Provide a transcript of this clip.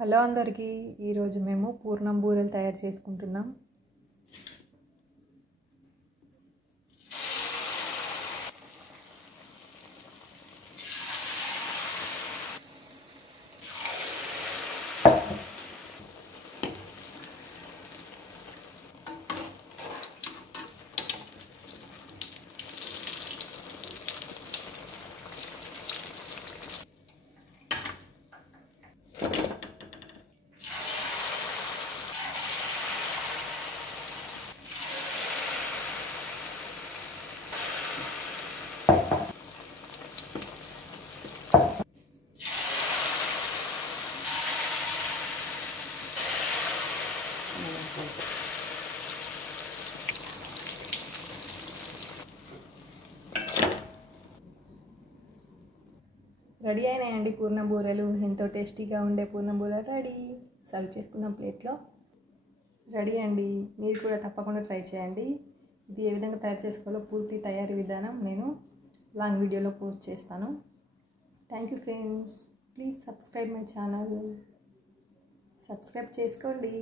Hello అందరికీ, ఈరోజు మేము పూర్ణం బూరెలు తయారు చేసుకుంటున్నాం. రెడీ అయినాయండి పూర్ణం బూరెలు. ఎంతో టేస్టీగా ఉండే పూర్ణం బూరెలు రెడీ. సర్వ్ చేసుకుందాం ప్లేట్లో. రెడీ అండి, మీరు కూడా తప్పకుండా ట్రై చేయండి. ఇది ఏ విధంగా తయారు చేసుకోవాలో పూర్తి తయారీ విధానం నేను లాంగ్ వీడియోలో పోస్ట్ చేస్తాను. Thank you friends. Please subscribe my channel. Subscribe చేసుకోండి.